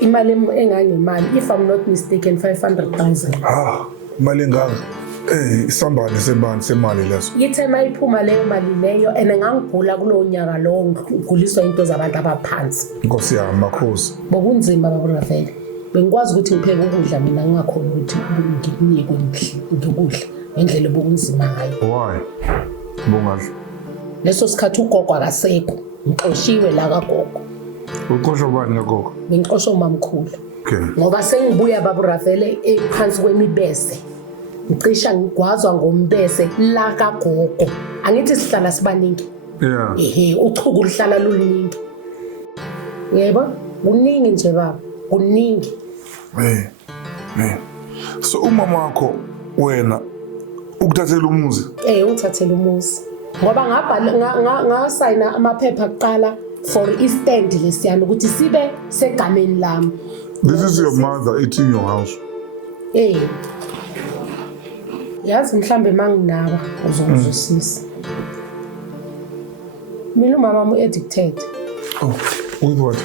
imali engangemali, if I'm not mistaken 500,000. Imali engaka? Isambane semali leso. Yithe mayiphuma leyo mali leyo and ngangigula kulowo nyaka lowo ngiguliswa into zabantu abaphansi. Nkosi yami makhosi. Bokunzima baburavele. Bengikwazi ukuthi ngipheke ukudla mina ngingakhona ukuthi ngikunikwe ngikudla ngendlela bokunzima ngayo. Why? Bongadla. Leso sikhathi ugogo akasekho, ngixoshiwe la kagogo. Uqoshwa bani kagogo? Bengixoshwa umamkhulu. Okay. Ngoba sengibuya baburavele ephansi kwemibese. Ngicisha ngigwazwa ngombese la kagogo. Angithi sihlala sibaningi. Yeah. Uchuku lihlala luningi. Yebo, kuningi nje baba, kuningi. So umama wakho wena ukuthathela umuzi? Ungithathela umuzi. Ngoba ngabhala ngasayina amaphepha kuqala for istand lesiyana ukuthi sibe segameni lami. This is your mother eating your house. Yazi mhlambe manginaba uzongizwisisa. Mina umama wami addicted. With what?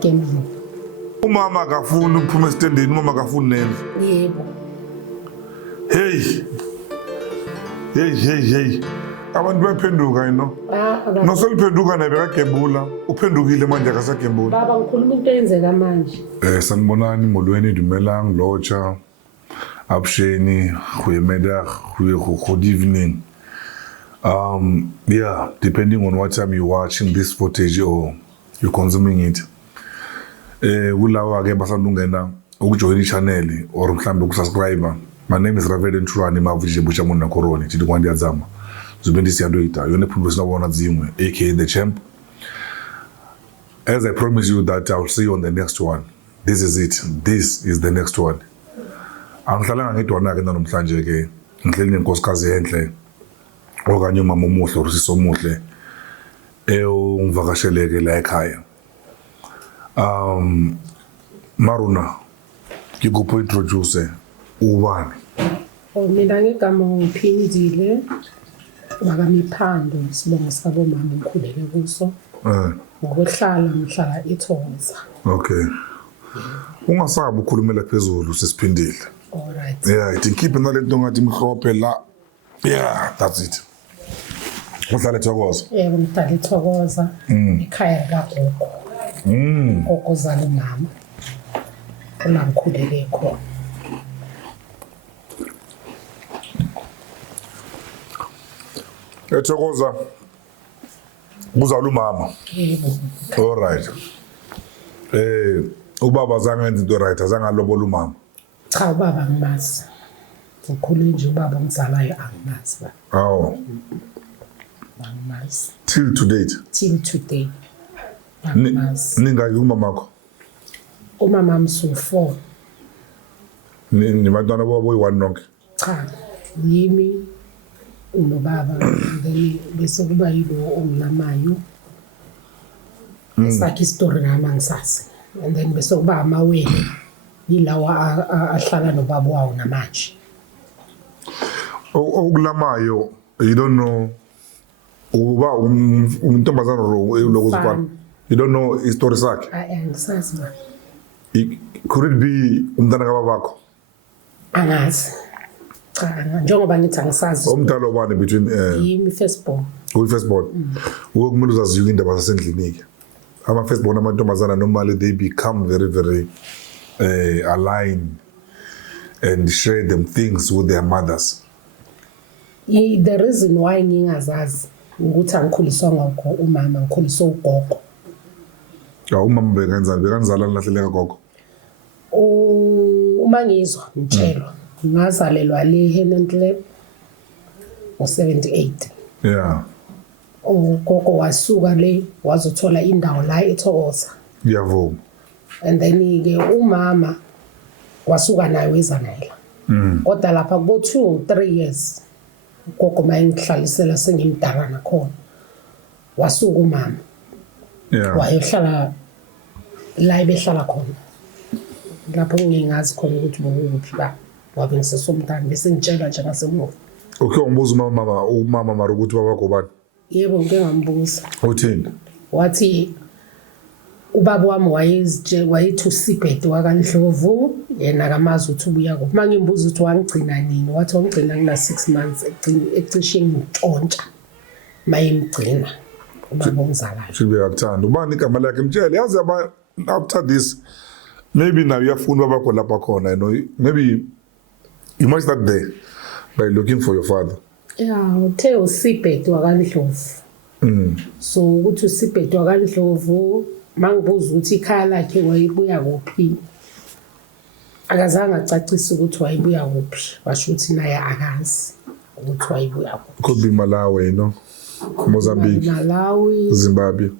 Gambling. Umama akafuni ukuphuma estandeni, umama akafuni nene. Yebo. Hey. Abantu baphenduka yino. Nosoliphenduka naye bekagembula. Uphendukile manje akasagembula. Baba ngikhuluma into eyenzeka manje. Sanibonani molweni dumelang locha. Absheni, goeiemiddag, good evening. Yeah, depending on what time you're watching this footage or you're consuming it. Kulawa ke basandungena ukujoin i-channel or mhlambe ukusubscribe. My name is Ravele Nturani Mavuje Buchamona Koroni tidi kwandi azama. Zubendi siyandoita yone professional wona zimwe aka the champ. As I promise you that I'll see you on the next one. This is it. This is the next one. Angihlalanga ngedwana ke namhlanje ke ngihleli nenkosikazi enhle okanye umama omuhle uRsiso omuhle ungivakasheleke la ekhaya. Maruna ngikupho introduce ubani? Mina ngegama ngiphindile bakamiphando isibongo sabo mama ngikhulele kuso. Ngokuhlala ngihlala eThokoza. Okay. Ungasabi ukhulumela phezulu sesiphindile. All right. Yeah, itinkipe nalento ngathi mhlophe la. Yeah, that's it. Uhlala eThokoza? Yebo, ngihlala eThokoza. Ekhaya kagogo. Gogo zalo mama. Ona ngikhulele khona. eThokoza kuzala umama. Yebo. All right. Ubaba zange enze into right, azange alobola umama. Cha ubaba ngimazi. Ukhulu nje ubaba ngizalayo angimazi ba. Awu. Angimazi. Till to date. Till today. Angimazi. Ningaki umama wakho? Umama msu4. Ni bantwana babo yi1 nonke? Cha. Yimi unobaba then bese kuba yilo ongilamayo. Sakhe story nami angisazi. And then bese kuba amawele yilawa ahlala nobaba wawo namanje. Okulamayo, you don't know uba untombazana lokuzibana. You don't know his story sakhe. Angisazi ba. Could it be umntana kababakho? Angazi. Cha, njengoba ngithi angisazi. Umntana obani between yimi firstborn. Firstborn. Ukumele uzaziyo indaba zasendlini ke. Ama firstborn amantombazana normally they become very aligned and share them things with their mothers. The reason why ngingazazi ukuthi angikhuliswa ngakho umama ngikhuliswa ugogo. Umama bekanzala lahleleka gogo. Uma ngizwa ngitshelwa ngazalelwa le Henentleb o78. Yeah. Ugogo wasuka le wazothola indawo la eThokoza. Yavuma. And then ke umama wasuka naye wezanela. Kodwa lapha kubo 2 or 3 years ugogo mayengihlalisela sengimdala nakhona. Wasuka umama. Yeah. Wayehlala la ebehlala khona. Lapho ngingazi khona ukuthi bokuphi ba. Wabe ngisesomntana bese ngitshela nje ngasemuva. Okay, umbuzo umama mara ukuthi babakho bani? Yebo ngeke ngambuza. Uthini? Wathi ubaba wami wayethi uSibhede wakaNdlovu yena akamazi ukuthi ubuya kuphi. Mangimbuza ukuthi wangigcina nini, wathi wangigcina kuna 6 months ecishe ngitshontsha mayimgcina ubaba ongizalayo. Shibe yakuthanda ubani igama lakhe mtshele yazi after this maybe now uyafuna babakho lapha khona, you know, maybe you must start there by looking for your father. Yeah, uthe uSibhede wakaNdlovu. So ukuthi uSibhede wakaNdlovu mangibuza ukuthi ikhaya lakhe wayibuya kuphi, akazange acacise ukuthi wayibuya kuphi, washo ukuthi naye akazi ukuthi wayibuya kuphi. Could be Malawi, you know, Mozambique, Malawi, Zimbabwe.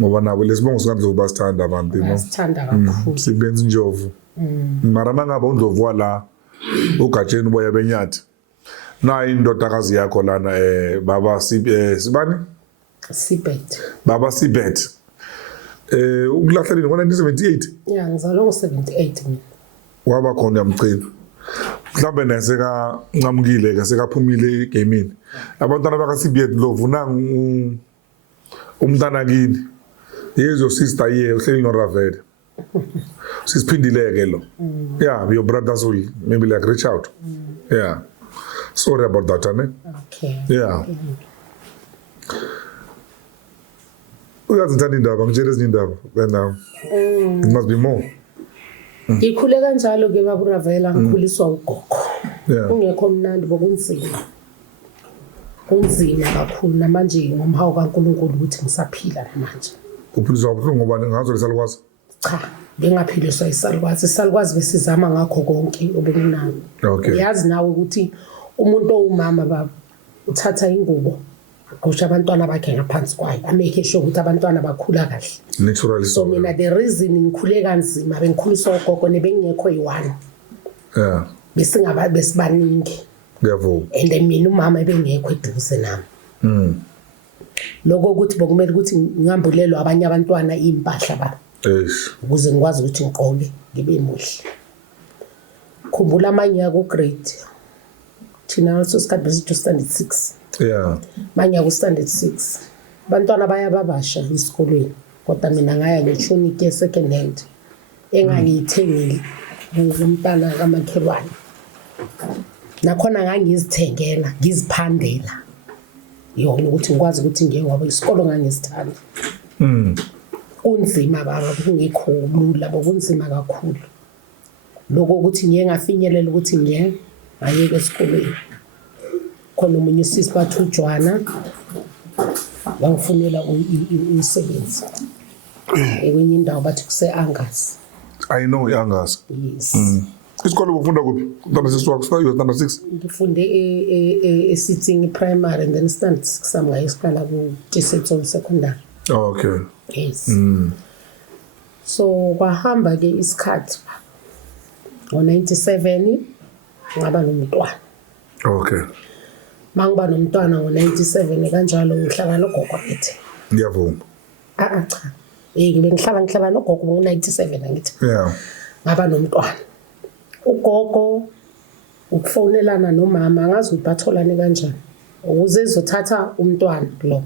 Ngoba nabo lesibongo sikaNdlovu basithanda abantu, you know. Basithanda kakhulu. Sibenza injovu. Mara mangaba uNdlovu wala ugatsheni boya benyathi. Na indodakazi yakho lana baba sibani? Sibhede. Baba Sibhede. Ukulahleleni ngo-1978? Yeah, ngizalwa ngo-78 mina. Waba khona uyamchila. Mhlawumbe naseka ncamukile ke sekaphumile egamini. Abantwana bakaSibhede Ndlovu nangu umntana kini. Yezo sister ye uhleli noRavele. Sisiphindileke lo. Yeah, your brothers will maybe like reach out. Yeah. Sorry about that, Anne. Okay. Yeah. Uyazithanda indaba, ngitshela ezinye indaba. Then it must be more. Ngikhule kanjalo ke baba uRavela, ngikhuliswa ugogo. Yeah. Kungekho mnandi bokunzima. Kunzima kakhulu namanje ngomhawu kaNkulunkulu ukuthi ngisaphila namanje. Uphiliswa ubuhlungu ngoba ngazo lesalukwazi? Cha, bengaphiliswa isalukwazi. Isalukwazi besizama ngakho konke obekunami. Okay. Uyazi nawe ukuthi umuntu owumama baba uthatha ingubo kusha abantwana bakhe ngaphansi kwayo, ameke sure ukuthi abantwana bakhula kahle. Naturally. So mina the reason ngikhule kanzima bengikhuliswa ugogo nebengekho yi1. Yeah. Besibaningi. Ngiyavuma. And then mina umama ebengekho eduze nami. Lokho ukuthi bokumele ukuthi ngihambulelwe abanye abantwana impahla baba. Yes. Ukuze ngikwazi ukuthi ngiqoke ngibe muhle. Khumbula amanye ku grade. Thina also sikade sithi standard 6. Yeah. Manje ku standard 6. Abantwana bayababasha esikolweni. Kodwa mina ngaya ngishoni ke second hand. Engangiyithengile ngumntana kamakhelwane. Nakhona ngangizithengela, ngiziphandela. Yona ukuthi ngikwazi ukuthi ngiye ngoba isikolo ngangizithanda. Kunzima baba, kungekho lula, bokunzima kakhulu. Lokho ukuthi ngiye ngafinyelela ukuthi ngiye ayeke esikolweni. Khona umunye usisi bathi uJohana wangifunela umsebenzi. Ekwenye indawo bathi kuse-Angus. I know Angus. Yes. Isikole bufunda kuphi? Ntana sisiwakho sikayo standard 6. Ngifunde e-Sitting primary and then standard 6 sami ngayisikala ku Tisetson secondary. Oh, okay. Yes. So kwahamba ke isikhathi ngo-97 ngaba nomntwana. Okay. Mangiba nomntwana ngo-97 kanjalo ngihlala nogogo akithi. Ngiyavuma. Cha. Ngibe ngihlala nogogo ngo-97 angithi. Yeah. Ngaba nomntwana. Ugogo ukufonelana nomama angazi ukuthi batholane kanjani. Ukuze ezothatha umntwana lo.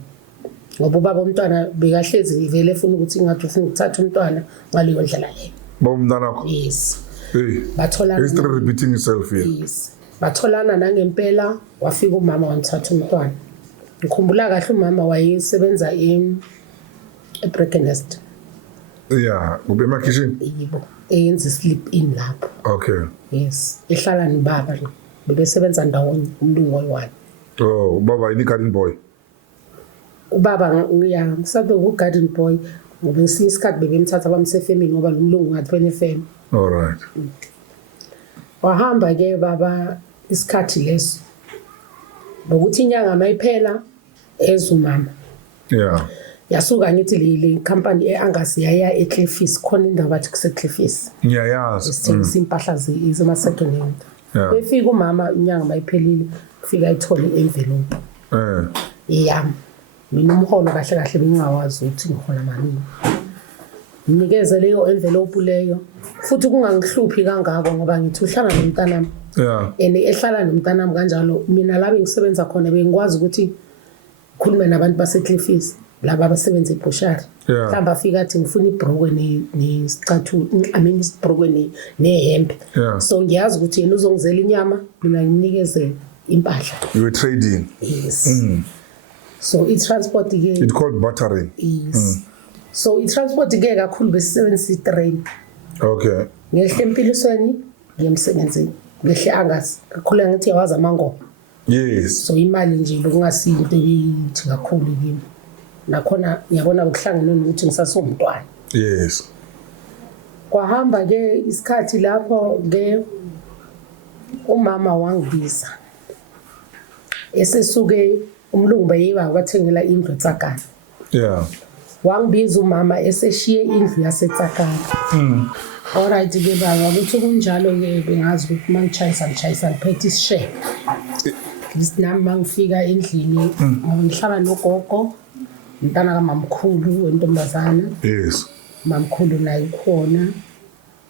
Ngoba ubaba umntwana bekahlezi vele efuna ukuthi ngathi ufuna ukuthatha umntwana ngaleyo ndlela leyo. Baba umntwana wakho? Yes. Hey. Batholana. History repeating itself here. Yes. Batholana nangempela wafika umama wanthatha umntwana. Ngikhumbula kahle umama wayesebenza eBreckenest. Yeah, ube emakitchen. Yibo. Eyenza sleep in lapho. Okay. Yes. Ehlala nibaba lo. Bebesebenza ndawonye umlungu oyi1. Oh, ubaba yini garden boy? Ubaba ngisabe garden boy ngoba ngesinye isikhathi bebemthatha bamsefemini ngoba lumlungu ngathi wena efemi. All right. Wahamba ke baba isikhathi leso. Bokuthi inyanga mayiphela ezumama. Yeah. Yasuka ngithi le company eAngus yaya eCliffs khona indawo bathi kuseCliffs. Yeah, yes. Sithengisa impahla zema second hand. Yeah. Befika umama inyanga mayiphelile ufika ayithola envelope. Yami. Mina umholo kahle kahle bengingawazi ukuthi ngihola malini. Nginikeze leyo envelope leyo. Futhi kungangihluphi kangako ngoba ngithi uhlala nomntanami. Yeah. Ehlala nomntanami kanjalo mina la bengisebenza khona bengikwazi ukuthi khulume nabantu baseCliffs. laba abasebenza ebushari mhlawumbe afika athi ngifuna ibhrokwe nesicathulo isibhrokwe nehempe so ngiyazi ukuthi yena uzongizela inyama mina nginikeze impahla. You were trading. Yes. So i-transport ke it's called bartering. Yes. So i-transport ke kakhulu besisebenzisa i-train. Okay. Ngehle empilisweni ngiyemsebenzini ngehle angazi kakhulu ngithi yawazi amangoma. Yes. So imali nje bekungasinto eyithi kakhulu kimi. Nakhona ngiyabona ukuhlangana nokuthi ngisasomntwana. Yes. Kwahamba ke isikhathi lapho ke umama wangibiza. Esesuke umlungu bayiba wathengela indlu eTsakani. Yeah. Wangibiza umama eseshiye indlu yaseTsakani. Alright ke baba ukuthi kunjalo ke bengazi ukuthi mangichayisa ngiphethe isishebe. Ngisinami mangifika endlini ngihlala nogogo umntana kamamkhulu wentombazana. Yes. Mamkhulu naye khona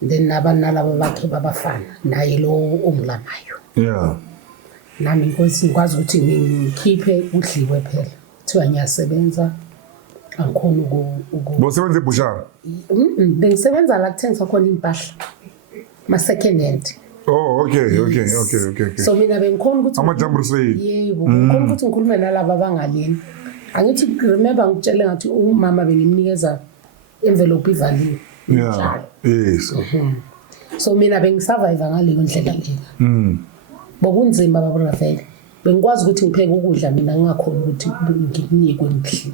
then nalabo bakhe babafana naye lo ongilamayo. Yeah. Nami inkosi ngikwazi ukuthi ngikhiphe udliwe phela. Kuthiwa ngiyasebenza angikhona Bosebenza ebushari? Bengisebenza la kuthengiswa khona impahla. Ma second hand. Oh, okay. So mina bengikhona ukuthi amajumper sale. Yebo, ngikhona ukuthi ngikhulume nalabo abangaleni. Angithi remember ngitshele ngathi umama bengimnikeza envelope ivaliwe. Yeah. Yes. So mina bengisurvive ngaleyo ndlela leyo. Bokunzima baba Rafael. Bengikwazi ukuthi ngipheke ukudla mina ngingakhona ukuthi nginikwe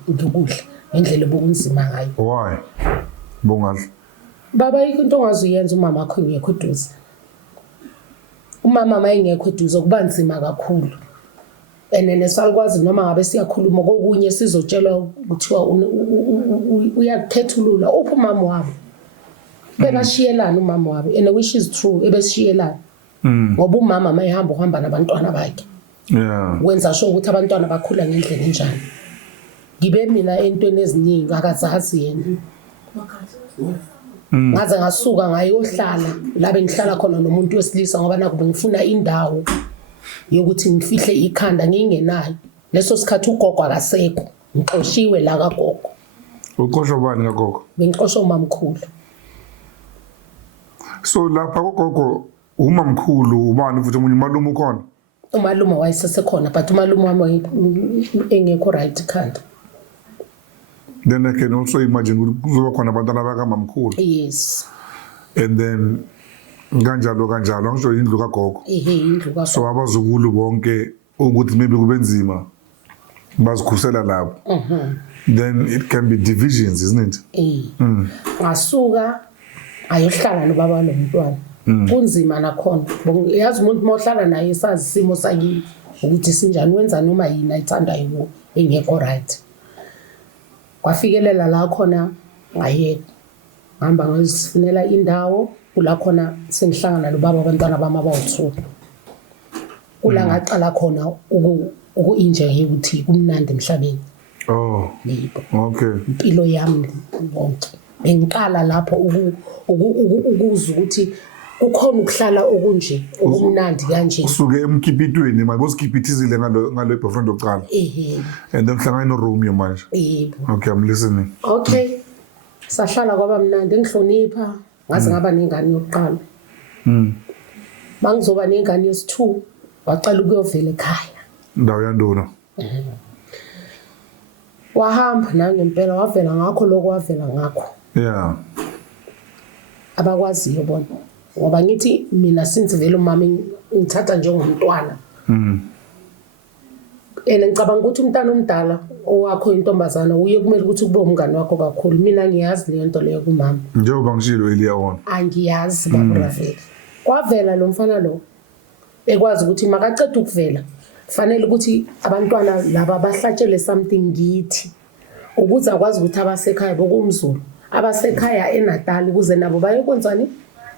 ukudla ngendlela bokunzima ngayo. Why? Bongazi. Baba into ongazuyenza umama wakho ngekho eduze. Umama mayengekho eduze kuba nzima kakhulu. Nesalukwazi noma ngabe siyakhuluma kokunye sizotshelwa kuthiwa uyakhethulula uphi umama wabo. Bebashiyelana umama wabo which is true ebeshiyelana. Ngoba umama mayehamba uhamba nabantwana bakhe. Yeah. Wenza sho ukuthi abantwana bakhula ngendlela enjani. Ngibe mina entweni eziningi akazazi yena. Ngaze ngasuka ngayohlala la bengihlala khona nomuntu wesilisa ngoba naku bengifuna indawo yokuthi ngifihle ikhanda ngingenayo. Leso sikhathi ugogo akasekho. Ngixoshiwe la kagogo. Uqoshwa bani kagogo? Bengiqoshwa umamkhulu. So lapha gogo umamkhulu ubani futhi umunye malume ukhona? Umalume wayesesekhona but umalume wami engekho right khanda. Then I can also imagine kuzoba khona abantwana bakamamkhulu. Yes. And then kanjalo ngisho indlu kagogo. Indlu kagogo. So abazukulu bonke ukuthi maybe kubenzima bazikhusela lapho. Then it can be divisions, isn't it? Ngasuka ayohlala nobaba nomntwana. Kunzima nakhona. Yazi umuntu mohlala naye sazi simo sakhe ukuthi sinjani wenza noma yini ayithanda yiwo engekho right. Kwafikelela la khona ngayeka. Ngihamba ngisifunela indawo kula khona sengihlangana nobaba abantwana bami abawu2. Kula ngaqala khona uku-enjoy ukuthi kumnandi emhlabeni. Oh. Yebo. Okay. Impilo yami bonke. Bengiqala lapho ukuzwa ukuthi kukhona ukuhlala okunje okumnandi kanje. Usuke emkipitweni manje bosikipithizile ngalo boyfriend oqala. And then hlangana noRomeo manje. Yebo. Okay, I'm listening. Okay. Sahlala kwaba mnandi engihlonipha ngaze ngaba nengane yokuqala. Mangizoba nengane yesi2 waqala ukuyovela ekhaya. Ndawo yandona. Wahamba nangempela wavela ngakho lokwavela ngakho. Yeah. Abakwaziyo bona. Ngoba ngithi mina since vele umama ngithatha njengomntwana. Ngicabanga ukuthi umntana omdala owakho intombazana uye kumele ukuthi kube umngane wakho kakhulu. Mina ngiyazi le nto leyo kumama. Njengoba ngishilo Elia on. Angiyazi baba Rafael. Kwavela lo mfana lo ekwazi ukuthi makacede ukuvela fanele ukuthi abantwana laba bahlatshele something ngithi ukuze akwazi ukuthi abasekhaya bokumzulu abasekhaya eNatal ukuze nabo bayokwenzani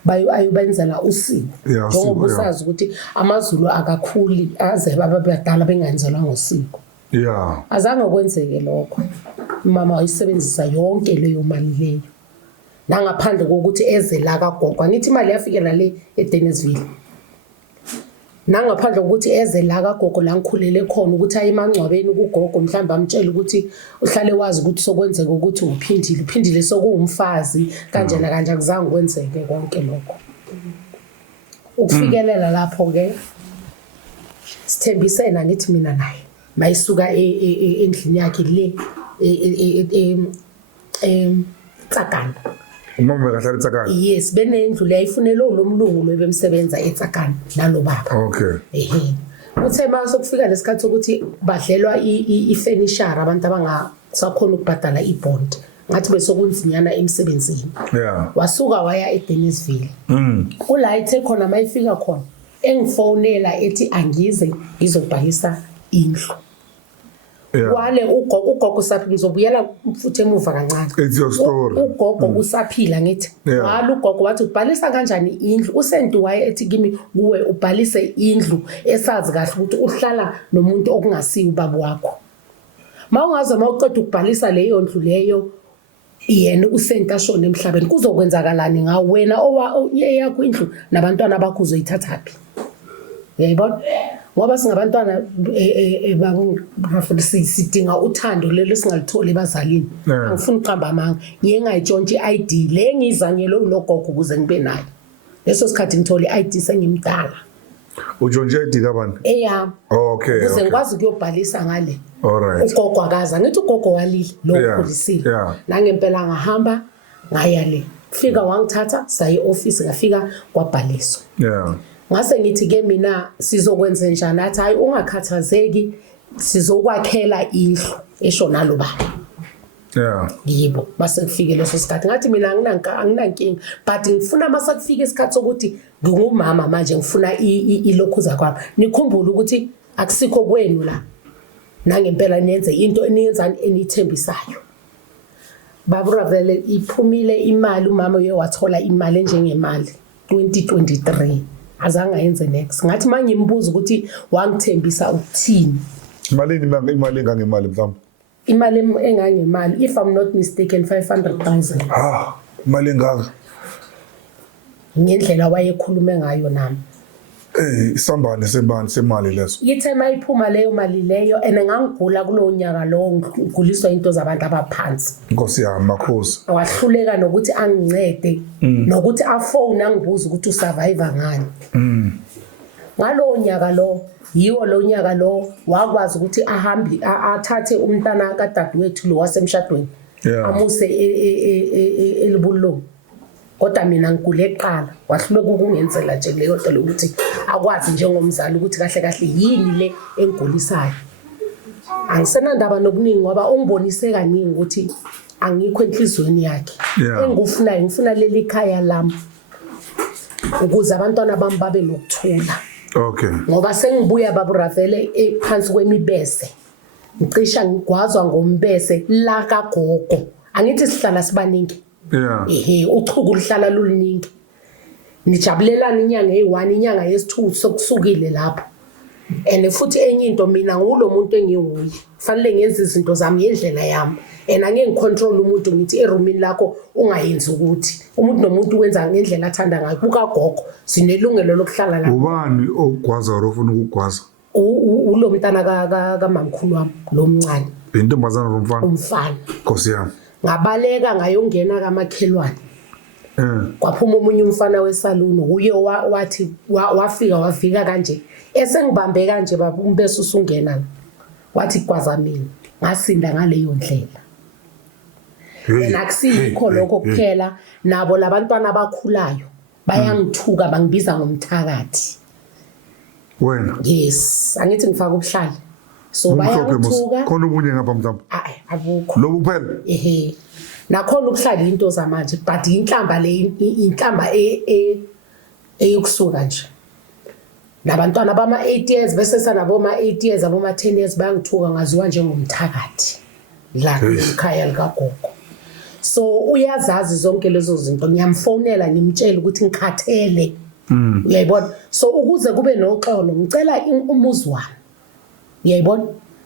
ayobenzela usiko ngoba usazi ukuthi amaZulu akakhuli aze babadala bengenzelwa ngosiko. Yeah. Azange kwenzeke lokho. Mama wayisebenzisa yonke leyo mali leyo. Nangaphandle kokuthi eze la kagogo. Ngithi imali yafikela le eDennisville. nangaphandle ukuthi eze la kagogo la ngikhulele khona ukuthi ayimangcwabeni kugogo mhlawumbe amtshela ukuthi uhlale wazi ukuthi sokwenzeka ukuthi uphindile sokuwumfazi kanjena kanje akuzange kwenzeke konke lokho. Ukufikelela lapho ke sithembisena ngithi mina naye mayisuka endlini yakhe le Tsakani. Umama bekahlala eTsakani? Yes, benendlu le ayifunele lo mlungu lo bemsebenza eTsakani nalo baba. Okay. Uthe mase kufika lesikhathi ukuthi badlelwa ifurniture abantu abangasakhona ukubhadala ibond. Ngathi bese kunzinyana emsebenzini. Yeah. Wasuka waya eDennisville. Kula ithe khona mayifika khona engifonela ethi angize ngizobhalisa indlu. Wale ugogo usaphila ngizobuyela futhi emuva kancane. It's your story. Ugogo usaphila ngithi wala ugogo wathi ubhalisa kanjani indlu usentu waye ethi kimi kuwe ubhalise indlu esazi kahle ukuthi uhlala nomuntu okungasiyo ubaba wakho. Mawungaze mawuqeda ukubhalisa leyo ndlu leyo yena usenta shona emhlabeni kuzokwenzakalani ngawe wena yakho indlu nabantwana bakho uzoyithathaphi. Yayibona ngoba singabantwana sidinga uthando lelo singalitholi ebazalini. Angifuni uqamba amanga ngiye ngayitshontsha iID le ngizanyelo logogo ukuze ngibe nayo. Leso sikhathi ngithola iID sengimdala. Utshontshe iID kabani? Eyami. Okay. Ukuze ngikwazi ukuyobhalisa ngale. Alright. Ugogo akaza ngithi ugogo walile lokhulisile. Nangempela ngahamba ngaya le. Fika wangithatha sayi office ngafika kwabhaliswa. Ngase ngithi ke mina sizokwenza njani athi hayi ungakhathazeki sizokwakhela indlu eshona lo baba. Yibo base kufike leso sikhathi ngathi mina anginankinga but ngifuna mase kufika isikhathi sokuthi ngingumama manje ngifuna ilokhuza kwami nikhumbule ukuthi akusikho kwenu la nangempela niyenze into eniyenzani enithembisayo. Baba vele iphumile imali umama uyewathola imali enjengemali 2023 azange ayenze next ngathi mangimbuza ukuthi wangithembisa ukuthini. Imali engangemali mhlawumbe. Imali engangemali if I'm not mistaken 500,000. Imali engaka. Ngendlela wayekhulume ngayo nami. Isambane semali leso. Yithe mayiphuma leyo mali leyo engangigula kulo nyaka lo ngiguliswa into zabantu abaphansi. Nkosi yami makhosi. Wahluleka nokuthi angincede nokuthi afone angibuza ukuthi usurvive ngani. Ngalo nyaka lo yiwo lo nyaka lo wakwazi ukuthi ahambe athathe umntana kadadewethu lo wasemshadweni amuse elibullo. Kodwa mina ngikule eqala wahluleka ukungenzela nje leyo nto lokuthi akwazi njengomzali ukuthi kahle kahle yini le engigulisayo. Angisenandaba nokuningi ngoba ungibonise kaningi ukuthi angikho enhlizweni yakhe. Engikufunayo ngifuna leli khaya lami ukuze abantwana bami babe nokuthula. Okay. Ngoba sengibuya baba Ravele ephansi kwemibese. Ngicisha ngigwazwa ngombese la kagogo. Angithi sihlala sibaningi. Uchuku lihlala luliningi. Nijabulelana inyanga eyi1 inyanga yesi2 sokusukile lapho. Futhi enye into mina ngulo muntu engiwuyi. Fanele ngenze izinto zami ngendlela yami. Angeke ngicontrol umuntu ngithi erumini lakho ungayenzi ukuthi umuntu nomuntu wenza ngendlela athanda ngayo. Buka gogo sinelungelo lokuhlala la. Ubani ogwaza ofuna ukugwaza? Ulo mntana kamamkhulu wami lo mncane. Intombazana nomfana? Umfana. Nkosi yami. Ngabaleka ngayongena kamakhelwane. Kwaphuma umunye umfana wesaluni uye wathi wafika wafika kanje esengibambe kanje baba umbese usungena la wathi gwaza mina ngasinda ngaleyo ndlela. Akusikho lokho kuphela nabo labantwana abakhulayo bayangithuka bangibiza ngomthakathi. Wena? Yes, angithi ngifaka ubuhlali. So bayangithuka. Khona ubunye ngapha mhlawumbe? Abukho. Lobu kuphela? Nakhona ubuhlali into zamanje but inhlamba le inhlamba eyokusuka nje. Nabantwana bama 8 years bese sanabo ma 8 years aboma 10 years bayangithuka ngaziwa njengomthakathi la ekhaya likagogo. So uyazazi zonke lezo zinto ngiyamfonela ngimtshela ukuthi ngikhathele. Uyayibona? So ukuze kube noxolo ngicela umuzi wami. Uyayibona?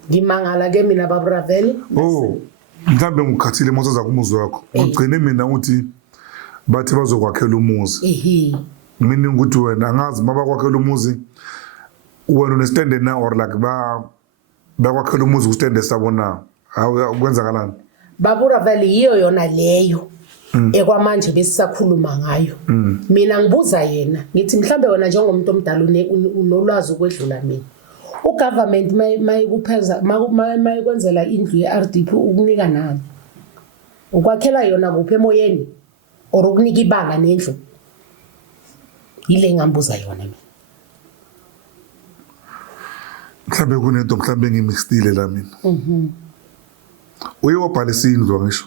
Ngimangala ke mina baba Ravele. Mhlambe ngikhathile mozaza kumuzi wakho. Ugcine mina uthi bathi bazokwakhela umuzi. Mina ukuthi wena angazi maba kwakhela umuzi wena une-stand now or like bakwakhela umuzi ku-stand esabo now kwenzakalani babura vele yiyo yona leyo ekwamanje besisakhuluma ngayo mina ngibuza yena ngithi mhlambe wena njengomuntu omdala unolwazi ukwedlula mina ugovernment mayikupheza mayikwenzela indlu ye-RDP ukunika nani ukwakhela yona kuphi emoyeni or ukunika ibanga nendlu yile ngambuza yona mina mhlambe kunento mhlambe ngimixtile la mina uye wabhalisa indlu ngisho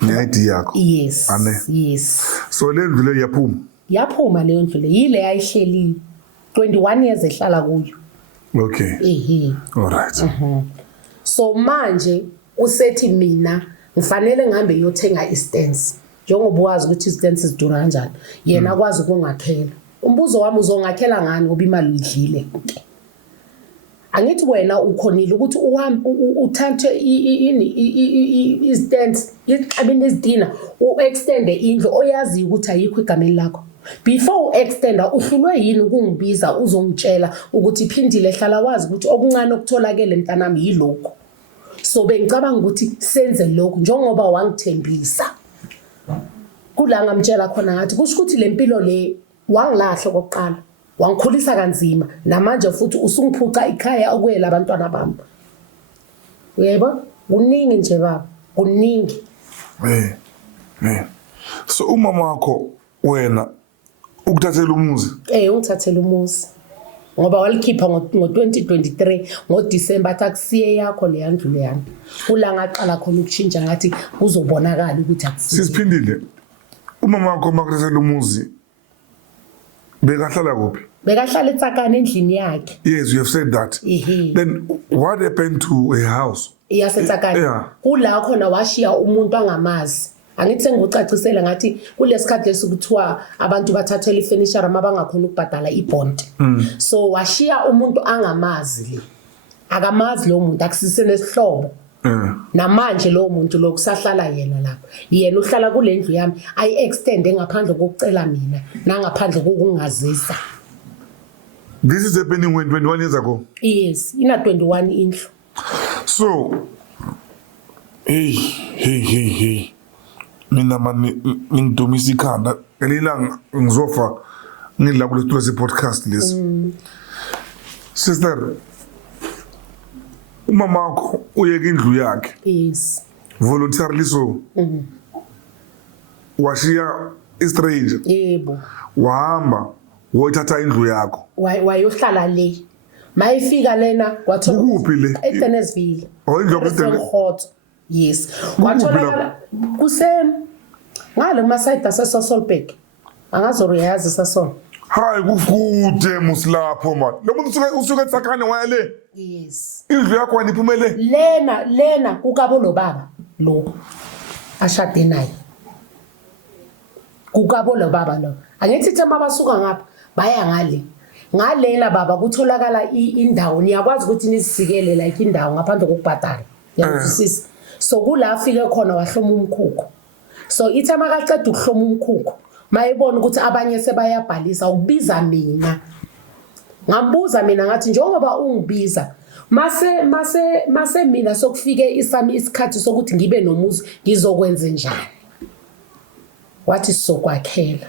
ne-ID yakho yes ane yes so le ndlu le yaphuma leyo ndlu le yile yayihleli 21 years ehlala kuyo okay all right so manje usethi mina ngifanele ngihambe ngiyothenga i-stance njengoba wazi ukuthi i-stance zidura kanjani yena akwazi ukungakhela umbuzo wami uzongakhela ngani ngoba imali uyidlile angithi wena ukhonile ukuthi uthathe i-stance ixabini ezidina u-extende indlu oyazi ukuthi ayikho igameni lakho before u-extenda uhlulwe yini ukungibiza uzongitshela ukuthi iphindile ehlala wazi ukuthi okuncane okutholakele mntanami yilokho so bengicabanga ukuthi senze lokho njengoba wangithembisa kula ngamtshela khona ngathi kusho ukuthi le mpilo le wangilahla kokuqala wangikhulisa kanzima namanje futhi usungiphuca ikhaya okuyela abantwana bami uyebo kuningi nje baba kuningi so umama wakho wena ukuthathela umuzi ungithathela umuzi ngoba walikhipha ngo-2023 ngoDisemba akusiye yakho le yandlu leyana kula ngaqala khona ukushintsha ngathi kuzobonakala ukuthi akusiye sisiphindile umama wakho makuthathela umuzi bekahlala kuphi bekahlala eTsakani endlini yakhe yes you have said that then what happened to a house yaseTsakani kula khona washiya umuntu angamazi angithi sengucacisela ngathi kulesikhathi lesukuthiwa abantu bathathela ifurniture mabangakhona ukubhadala ibond so washiya umuntu angamazi le akamazi lo muntu akusise nesihlobo namanje lo muntu lokusahlala yena lapha yena uhlala kule ndlu yami ayi-extend ngaphandle kokucela mina nangaphandle kokungazisa. This is happening when 21 years ago? Yes, ina 21 indlu. So hey mina mani ngidumisa ikhanda elilanga ngizofa ngidla kule Tulasi podcast lesi. Sister, umama wakho uyeke indlu yakhe. Yes. Voluntarily so. Washiya stranger. Yebo. Wahamba wothatha indlu yakho. Wayohlala le. Mayifika lena kwathola kuphi le? eTenesville. Indlu yakho yes. Kwathola ngale kumasayidi aseSasolburg. Angazi uyazi Sasol. Hayi kufude muslapho man. Lo muntu usuke eTsakani wayele. Yes. Indlu yakho waniphumele. Lena kukabo lo baba lo ashade naye. Kukabo lo baba lo. Angithi thema basuka ngapha baya ngalela baba kutholakala indawo niyakwazi ukuthi nisikele like indawo ngaphandle kokubhadala. Yangizwisisa. So kula afike khona wahloma umkhukhu. So ithama kaqeda ukuhloma umkhukhu mayibona ukuthi abanye sebayabhalisa ukubiza mina. Ngambuza mina ngathi njengoba ungibiza mase mina sokufike isami isikhathi sokuthi ngibe nomuzi ngizokwenza njani. Wathi sokwakhela.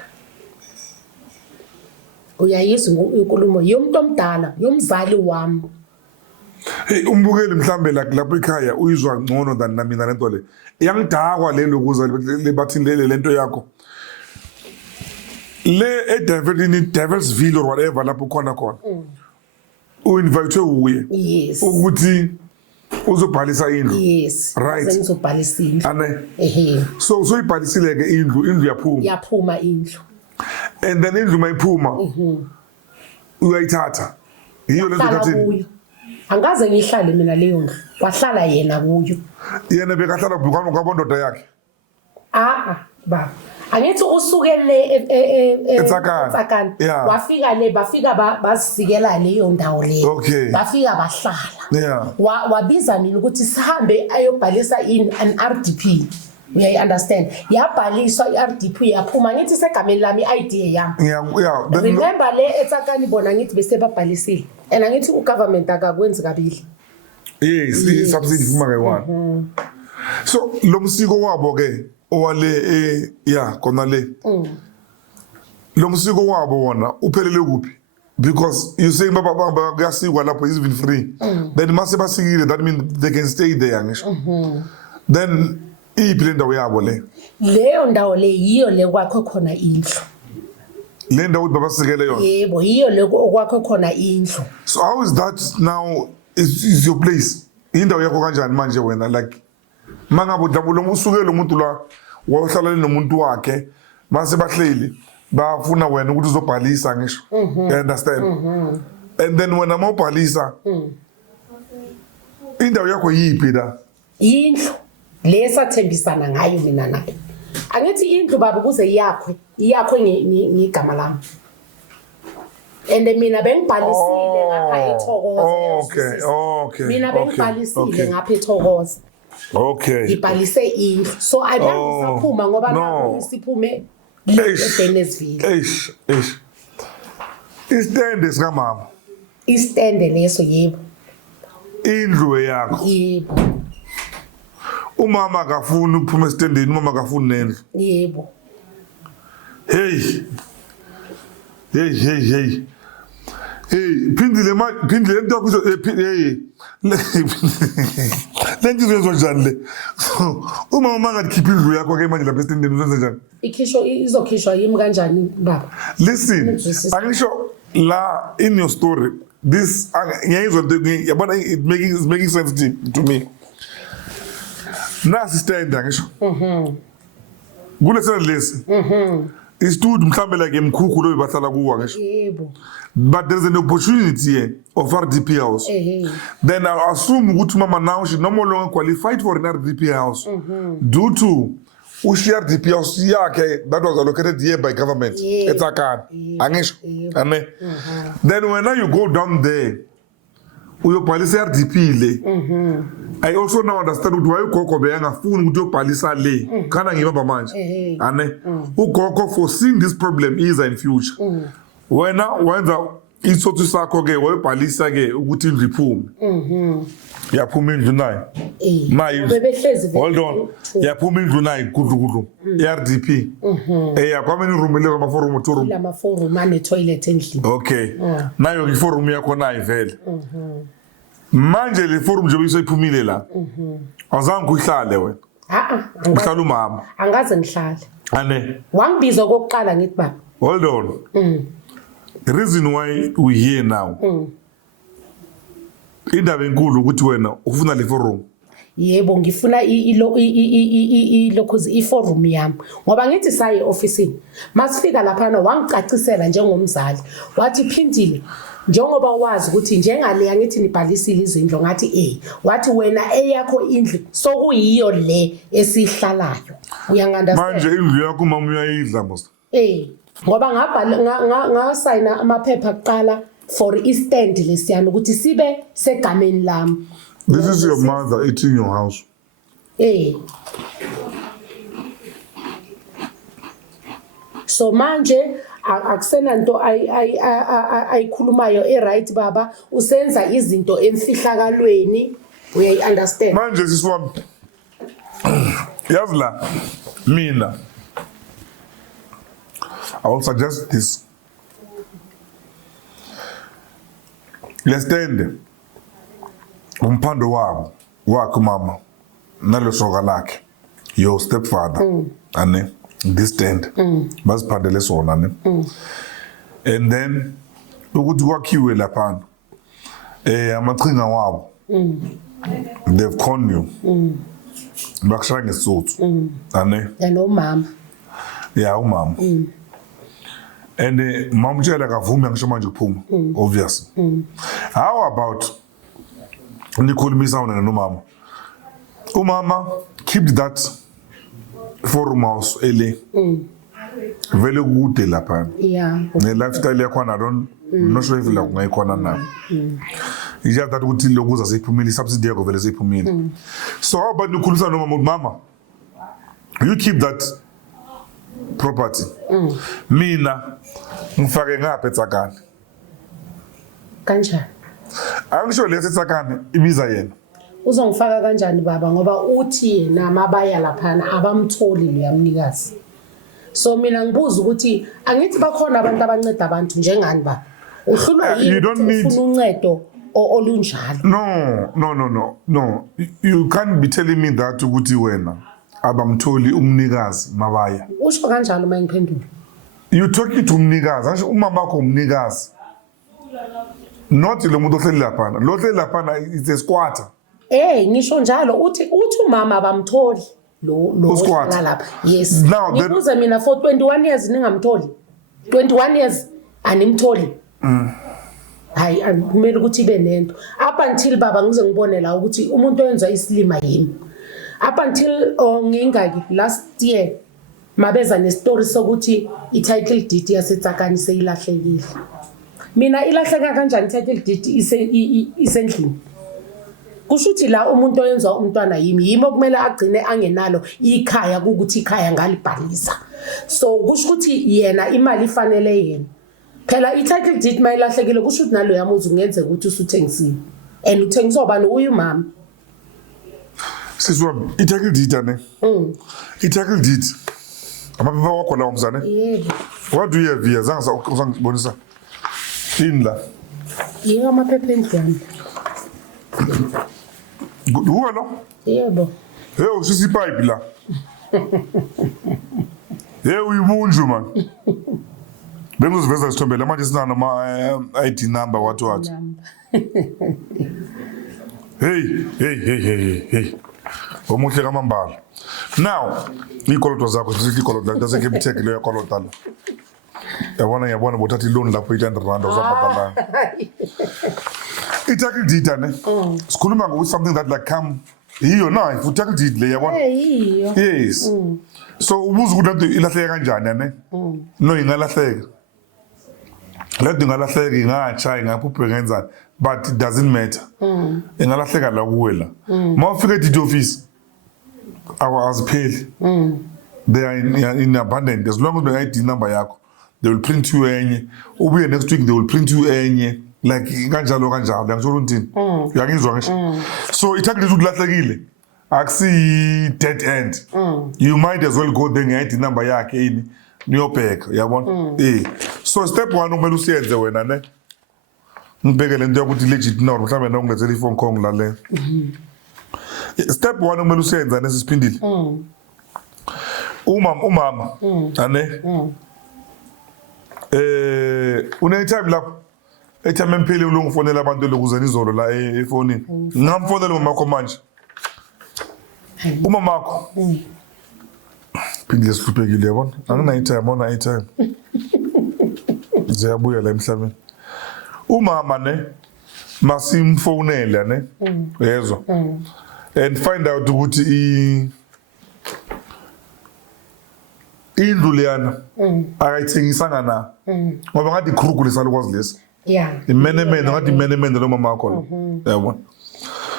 Uyayizwa inkulumo yomuntu omdala yomzali wami. Hey umbukeli mhlambe lapha ekhaya uyizwa ngcono than mina lento le. Iyangidakwa le lokuza lebathindele lento yakho. Le Devilsville or whatever lapho khona. Uinvite uye. Yes. Ukuthi uzobhalisa indlu. Yes. Right. Ngizobhalisa indlu. Ane. So ibhalisile ke indlu yaphuma. Yaphuma indlu. And then indlu mayiphuma. Uyayithatha. Yiyo lento kathini. Angaze ngihlale mina leyo ndlu. Wahlala yena kuyo. Yena bekahlala kubukana kwabondoda yakhe. Ba. Angithi usukele eTsakani. Wafika le bafika basikela leyo ndawo leyo. Okay. Bafika bahlala. Yeah. Wabiza mina ukuthi sihambe ayobhalisa an RDP. We understand. Yabhaliswa iRDP yaphuma ngithi segameni lami ID yami. Yeah. Remember le eTsakani bona ngithi bese babhalisile. and angithi ugovernment akakwenzi kabili. Yes, subsidy fuma kayi-1. So lo msiko wabo ke owale kona le. Lo msiko wabo wona uphelele kuphi? Because you say baba kuyasikwa lapho is even free. Then mase basikile, that means they can stay there ngisho. Then iphi ndawo yabo le? Leyo ndawo le yiyo le kwakho khona indlu. Le ndawo babasikele yona. Yebo, yiyo le kwakho khona indlu. So how is that now is your place? Indawo yakho kanjani manje wena, like mangabe dabulo usuke lo muntu la wahlala nomuntu wakhe mase bahleli bafuna wena ukuthi uzobhalisa ngisho. You understand? And then when I'm ubhalisa indawo yakho yipi la? Indlu lesathembisana ngayo mina naye. Angithi indlu baba kuze iyakho ngigama lami. And mina bengibhalisile ngapha eThokoza. Okay. Mina bengibhalisile ngapha eThokoza. Okay. Ngibhalise indlu. So ayidanga saphuma ngoba naku isiphume eDenesville. Istende sikamama. Istende leso yebo. Indlu yakho. Yebo. Umama akafuni ukuphuma estendeni, umama akafuni nendlu. Yebo. Hey, phindile into yakho lento izenzo njani le? Uma mangakhipha indlu yakho ke manje lapha estendeni uzenza njani? Izokhishwa yimi kanjani baba? Listen, angisho la in your story, this yabona it making sense to me. Nasi stand angisho. Kule sena lesi. Istood mhlambe like emkhukhu lo bahlala kuwa ngisho. Yebo. But there's an opportunity here of RDP house. Then I assume ukuthi mama now she no longer qualified for an RDP house due to RDP house yakhe that was allocated here by government. It's a card. Angisho. Then when you go down there, uyobhalisa RDP le. I also now understand why ugogo beyangafuni ukuthi uyobhalisa le. Kana ngibamba manje. Ugogo foreseeing this problem is in future. Wena wenza isothu sakho ke wayobhalisa ke ukuthi indlu iphume. Yaphuma indlu nayo. Bebehlezi. Hold on. Yaphuma indlu nayo gudlu. RDP. Yakwameni room le ama forum 2 room. La forum ane toilet endlini. Okay. Nayo iforum yakho nayo vele. Manje le forum nje uyisoyiphumile la. Awuzange uyihlale wena. Uhlala umama. Angaze ngihlale. Wangibiza kokuqala ngithi baba. Hold on. The reason why we here now. Indaba enkulu ukuthi wena ufuna le forum. Yebo ngifuna lokhuzi iforum yami ngoba ngithi saye officeini masifika lapha wangicacisela njengomzali wathi Phindile njengoba wazi ukuthi njengale yangithi nibhalisile izindlu ngathi wathi wena eyakho indlu sokuyiyo le esihlalayo uyangandastand manje indlu yakho mama uyayidla mos ngoba ngasayina amaphepha kuqala for istand lesiyana ukuthi sibe segameni lami. This is your mother eating your house. So manje akusena into ayikhulumayo right baba usenza izinto emfihlakalweni uyayi understand. Manje siswami yazi la mina I will suggest this. Let's stand. Umphando wabo wakhe mama nalo soka lakhe your stepfather ane this stand basiphandele sona ne and then ukuthi kwakhiwe lapha amaqhinga wabo they've conned you bakushaya ngesothu ane no mama umama and mama utshela kavumi ngisho manje kuphuma obviously how about nikhulumisa wena nomama umama keep that forum house ele vele kude lapha ne lifestyle yakho I not sure if la kungayikhona na it's just that ukuthi lokuza seyiphumile subsidy yakho vele seyiphumile so how about nikhulumisa nomama mama you keep that property mina ngifake ngapha eTsakani kanjani Angisho lesitsakane ibiza yena. Uzongifaka kanjani baba ngoba uthi yena mabaya laphana abamtholi leyamnikazi. So mina ngibuza ukuthi angithi bakhona abantu abanceda abantu njengani ba. Uhlulwa yini ufuna uncedo olunjalo? No. You can't be telling me that ukuthi wena abamtholi umnikazi mabaya. Usho kanjalo mayengiphendula. You talking to umnikazi, angisho umama wakho umnikazi. Not lo muntu ohleli laphana. Lo ohleli laphana is a squatter. Ngisho njalo uthi umama abamtholi lo lapha. Yes. Ngibuza mina for 21 years ningamtholi. 21 years animtholi. Hayi kumele ukuthi ibe nento. Up until baba ngize ngibone la ukuthi umuntu oyenza isilima yimi. Up until ngingaki last year mabeza nestory sokuthi i-title deed yaseTsakani seyilahlekile. Mina ilahleka kanjani i-title deed isendlini? Kusho ukuthi la umuntu oyenza umntwana yimi okumele agcine angenalo ikhaya ukuthi ikhaya ngalibhalisa. So kusho ukuthi yena imali ifanele yena. Phela i-title deed mayilahlekile kusho ukuthi nalo yamuzi ungenzeka ukuthi usuthengisile. And uthengiswa bani uyumama. Siswami i-title deed ane. I-title deed. Amaphepha wakho la umzane? Yebo. What do you have here? Uzangibonisa. In la. Yebo amaphepha endlwane. Uwe lo? Yebo. Hey usisi pipe la. Hey uyibunju man. Bengiziveza isithombela manje sina noma ID number what. Hey. Omuhle kamambala. Now, ikoloto zakho zikikoloto ndase kebitheke leyo kolota la. Yabona bothathi loan lapho 800 rand uzabhatala. I-title deed ane. Sikhuluma ngo something that like come hiyo na if title deed le yabona. Hiyo. Yes. So ubuza ukuthi ilahleka kanjani ane? No ingalahleka. Lethu ingalahleka ingatsha ingaphuphe ngenzani but it doesn't matter. Ingalahleka la kuwela. Mawufika e-deed office awazipheli. They are in abundance as long as the ID number yakho they will print you enye. Ubuye next week they will print you enye. Like kanjalo ngisho untini uyangizwa ngisho. So i-title deed ukulahlekile akusi dead end. You might as well go there nge-ID number yakhe yini niyobheka yabona. So step 1 kumele usiyenze wena ne ngibheke lento yokuthi legit now mhlawumbe nongilethela iphone call ngilale. Step 1 kumele usiyenza nesisiphindile. Umama ane une time lapho etime emphele ulungifonela abantu lokuze nizolo la efonini. Ngamfonela umama wakho manje. Umama wakho phindile sihluphekile yabona. Angina time. Ziyabuya la emhlabeni. Umama ne masimfonela ne yezwa. And find out ukuthi indlu leyana akayithengisanga na ngoba ngathi ikhruku lesalukwazi lesi. Imene ngathi lo mama wakho yabona.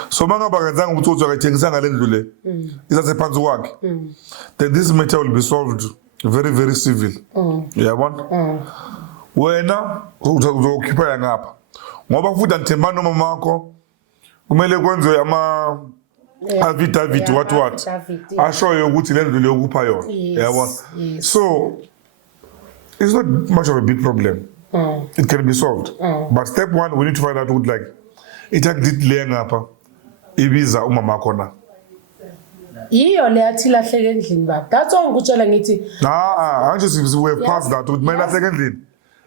So mangaba kenzanga ukuthi uthi akayithengisanga le ndlu le isasephansi kwakhe, then this matter will be solved very very civil. Yabona. Wena uzokhipha ngapha ngoba futhi anithembana nomama wakho kumele kwenziwe affidavit what ashoyo ukuthi le ndlu le ukupha yona yabona. So it's not much of a big problem. It can be solved. But step 1 we need to find out what like it le ngapha ibiza umama wakho na iyo le athi lahleke endlini baba. That's all ngikutshela ngithi I just we have passed that with mina lahleke endlini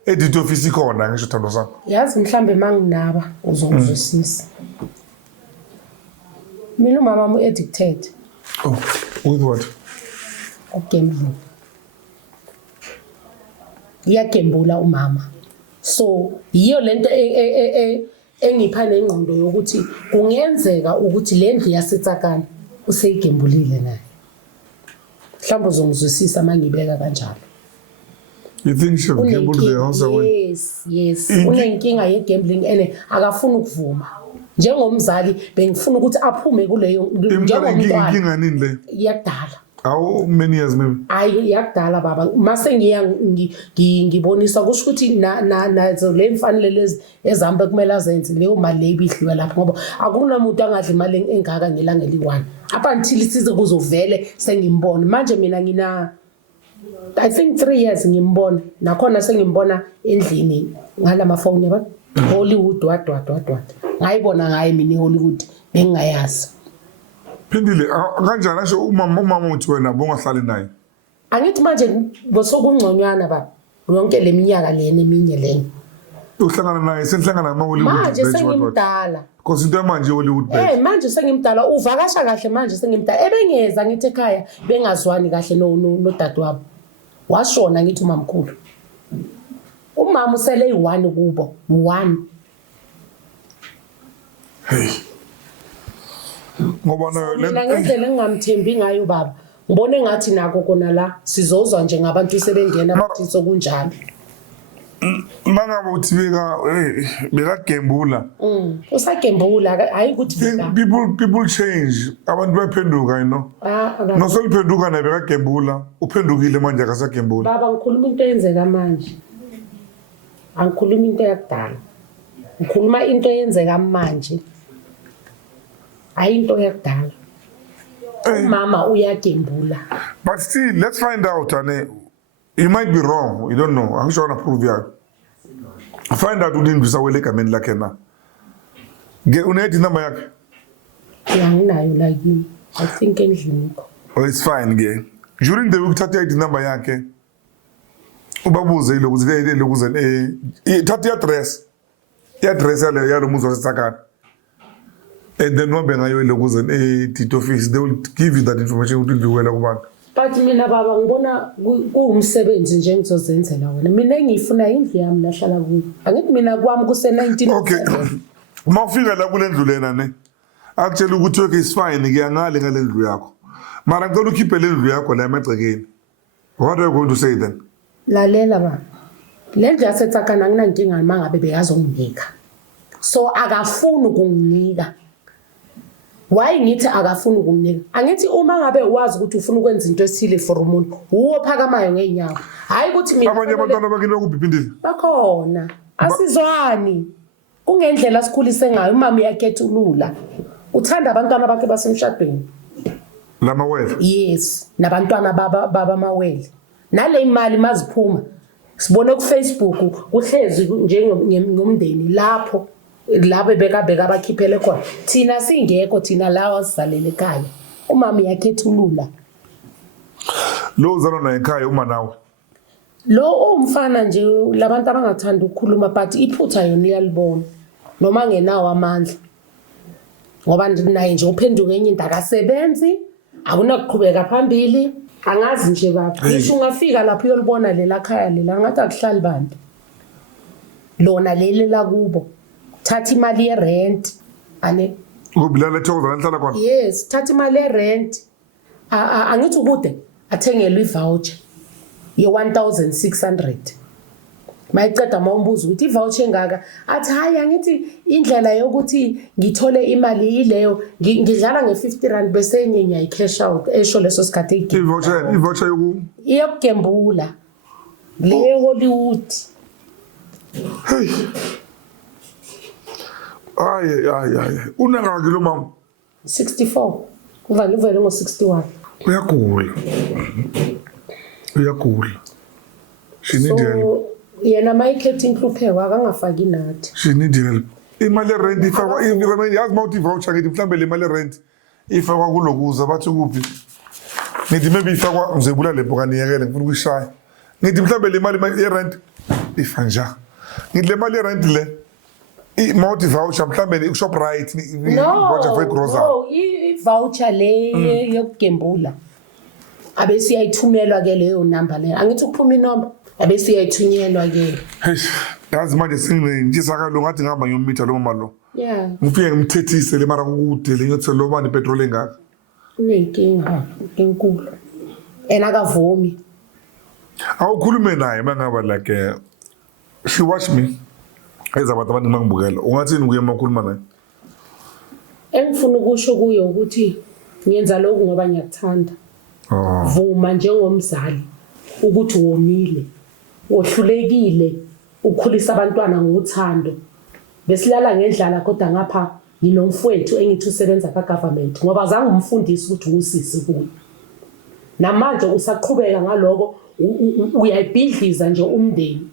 edit office ikhona ngisho thando sakho. Yazi mhlambe manginaba uzongizwisisa. Mina umama addicted. Oh, with what? Gambling. Iyagembula umama. So iyo lento engipha nengqondo yokuthi kungenzeka ukuthi le ndlu yaseTsakani useyigembulile naye. Mhlawumbe uzongizwisisa mangibeka kanjalo. You think she gambled the house away? Yes. Unenkinga ye-gambling ene akafuna ukuvuma. Njengomzali bengifuna ukuthi aphume kuleyo njengomntwana. Inkinga nini le? Iyadala. How many years maybe? Hayi yakudala baba mase ngibonisa kusho ukuthi nazo le mfanele lezi ezambe kumele azenze leyo mali lebihliwe lapho ngoba akunamuntu angadla imali engaka ngelanga eli1 up until size kuzovele sengimbona manje mina ngina I think 3 years ngimbona nakhona sengimbona endlini ngalama phone yaba Hollywood what ngayibona ngaye mina Hollywood bengayazi Phindile kanjani asho umama uthi wena bongahlali naye Angithi manje bosokungconywana baba yonke leminyaka lena eminye lena uhlangana naye senhlangana nama Hollywood manje sengimdala because into manje Hollywood manje sengimdala uvakasha kahle manje sengimdala ebengeza ngithi ekhaya bengazwani kahle no dadewabo washona ngithi umamkhulu umama usele yi1 kubo 1 hey ngoba mina ngendlela engamthembi ngayo baba ngibone ngathi nako kona la sizozwa nje ngabantu sebengena bathi sokunjalo mangabe uthi beka gembula usagembula hayi ukuthi people change abantu baphenduka no soliphenduka naye beka gembula uphendukile manje akasagembula baba ngikhuluma into eyenzeka manje angikhuluma into yakudala ngikhuluma into eyenzeka manje ayinto yakudala mama uyagembula but still let's find out ane you might be wrong you don't know I'm sure to prove you find out udindisa wele egameni lakhe na unethi number yakhe nginayo like I think endlini oh it's fine during the week thatha ID number yakhe ubabuze lokuze thatha address yalo muzi wasesakana and then nobe ngayo lokuze Tito office they will give you that information ukuthi ndiwela kubantu but mina baba ngibona kuumsebenzi nje ngizozenzela wena mina engifuna indlu yami lahlala kuyo angithi mina kwami kuse 19 okay mawufika la kule ndlu lena ne akutshela ukuthi okay is fine ngiyangale ngale ndlu yakho mara ngicela ukhiphe le ndlu yakho la emagcekeni what are you going to say then lalela baba le ndlu yasetsakana nginankinga mangabe beyazonginika so akafuni ukunginika why ngithi akafuni ukumnika angithi uma ngabe uwazi ukuthi ufuna ukwenza into esithile for umuntu uwo phakamayo ngeenyawo hayi ukuthi mina abanye abantwana bakini ukubhibhindile bakhona asizwani kungendlela sikhulise ngayo umama yakethulula uthanda abantwana bakhe basemshadweni lamawele yes nabantwana baba mawele nale imali maziphuma sibone ku Facebook kuhlezi njengomndeni lapho beka abakhiphele khona thina singekho thina lawa sizalele ekhaya umama yakethulula lo uzalwa naye ekhaya uma nawe lo umfana nje labantu abangathanda ukukhuluma but iphutha yona iyalibona noma ngenawo amandla ngoba naye nje uphenduke enye into akasebenzi akunakuqhubeka phambili angazi nje baba ngisho ungafika lapho uyolibona lela khaya lela ngathi akuhlali bantu lona leli la kubo thatha imali ye rent ane ngobilala ethokoza lanhlala khona yes thatha imali ye rent angithi ukude athengelwe ivoucher ye 1600 mayiceda mawumbuza ukuthi ivoucher engaka athi hayi angithi indlela yokuthi ngithole imali ileyo ngidlala nge50 bese enye ngiyayi cash out esho leso sikhathi ivoucher yokugembula le Hollywood hey ay unangaki lo mama 64 uvale ngo61 uyagula she need help yena mayikhethi inhluphe akangafaki nathi she need help imali rent ifakwa yazi mawuthi voucher ngithi mhlambe le mali rent ifakwa kulokuza bathi kuphi ngithi maybe ifakwa ngizebula lepho kaniyekele ngifuna ukuyishaya ngithi mhlambe le mali ye rent ifanja ngithi le mali ye rent le i-multi voucher mhlambe ku-Shoprite voucher for grocery no i-voucher le yokugembula abe siyayithumelwa ke leyo number leyo angithi ukuphuma inomba abe siyayithunyelwa ke yazi manje singinentshisakalo ngathi ngihamba ngiyomitha lo mama lo yeah ngifike ngimthethise le mara kukude le ngiyothi lo bani petrol engaka unenkinga enkulu akavumi awukhulume naye mangaba like she watch me ezabantu abantu mangibukela ungathini kuye makhuluma naye engifuna ukusho kuyo ukuthi ngiyenza lokhu ngoba ngiyakuthanda vuma njengomzali ukuthi womile ohlulekile ukukhulisa abantwana ngothando besilala ngendlala kodwa ngapha nginomfowethu engithi usebenza ka-government ngoba azange umfundisi ukuthi usisi kuye namanje usaqhubeka ngaloko uyayibhidliza nje umndeni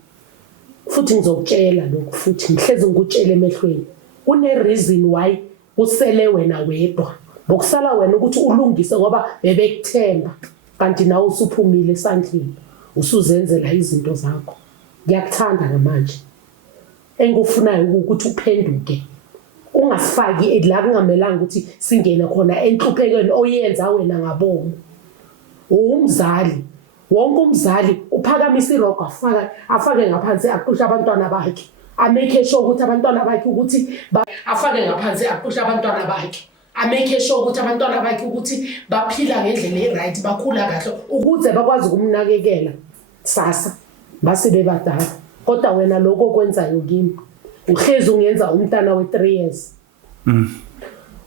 futhi ngizokutshela lokho futhi ngihlezi ngikutshela emehlweni kune-reason why usele wena wedwa bokusala wena ukuthi ulungise ngoba bebekuthemba kanti nawe usuphumile esandleni usuzenzela izinto zakho ngiyakuthanda namanje engikufunayo ukuthi uphenduke ungasifaki la kungamelanga ukuthi singene khona enhluphekweni oyenza wena ngabomo umzali wonke umzali uphakamisa irogo afake ngaphansi aqhusha abantwana bakhe amake sure ukuthi abantwana bakhe ukuthi afake ngaphansi aqhusha abantwana bakhe amake sure ukuthi abantwana bakhe ukuthi baphila ngendlela eright bakhula kahle ukuze bakwazi ukumnakekela sasa base bebadala kodwa wena lokho kwenzayo kimi uhlezi ungenza umntana we3 years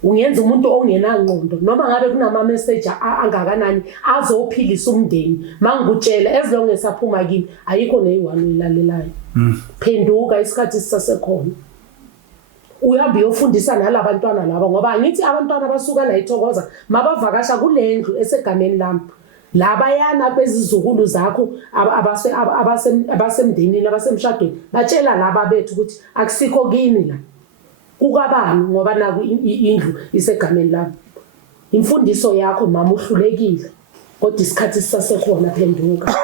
ungenza umuntu ongenangqondo noma ngabe kunama message angakanani azophilisa umndeni mangikutshela as long esaphuma kimi ayikho neyi1 uyilalelayo phenduka isikhathi sisasekhona uyabe uyofundisa nalabantwana laba ngoba angithi abantwana basuka la ithokoza mabavakasha kulendlu esegameni lami labayana bezizukulu zakho abasemndenini abasemshadweni batshela laba bethu ukuthi akusikho kini la ukabani ngoba naku indlu isegameni lami imfundiso yakho mama uhlulekile kodwa isikhathi sisasekhona phenduka